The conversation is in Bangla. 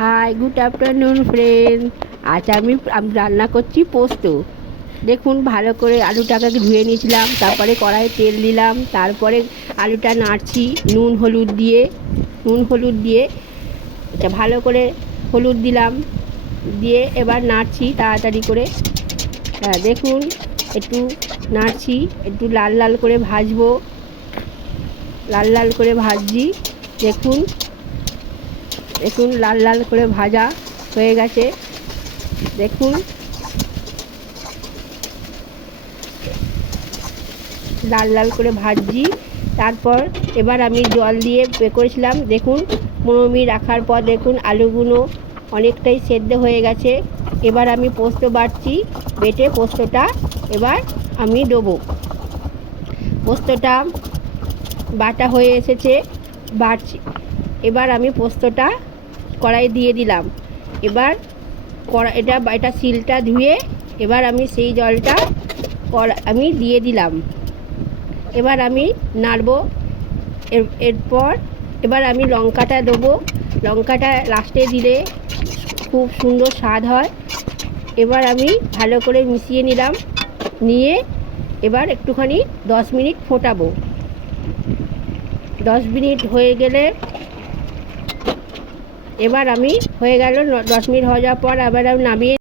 High, good afternoon friend. আজ আমি রান্না করছি পোস্ত। দেখুন, ভালো করে আলুটাকে ধুয়ে নিয়েছিলাম, তারপরে কড়াইয়ে তেল দিলাম, তারপরে আলুটা নাড়ছি নুন হলুদ দিয়ে এটা ভালো করে হলুদ দিলাম, দিয়ে এবার নাড়ছি তাড়াতাড়ি করে। হ্যাঁ, দেখুন, একটু নাড়ছি, একটু লাল লাল করে ভাজবো, লাল লাল করে ভাজছি। দেখুন দেখুন লাল লাল করে ভাজা হয়ে গেছে। দেখুন লাল লাল করে ভাজছি। তারপর এবার আমি জল দিয়ে করেছিলাম। দেখুন 15 মিনিট রাখার পর দেখুন আলুগুলো অনেকটাই সেদ্ধ হয়ে গেছে। এবার আমি পোস্ত বাটছি, বেটে পোস্তটা এবার আমি দেবো। পোস্তটা বাটা হয়ে এসেছে, বাটছি। এবার আমি পোস্তটা কড়াই দিয়ে দিলাম। এবার এটা শিলটা ধুয়ে এবার আমি সেই জলটা আমি দিয়ে দিলাম। এবার আমি নাড়ব। এরপর এবার আমি লঙ্কাটা দেবো। লঙ্কাটা লাস্টে দিলে খুব সুন্দর স্বাদ হয়। এবার আমি ভালো করে মিশিয়ে নিলাম, নিয়ে এবার একটুখানি 10 মিনিট ফোটাবো। 10 মিনিট হয়ে গেলে এবার আমি হয়ে গেল 10 মিনিট হয়ে যাওয়ার পর আবার আমি নামিয়ে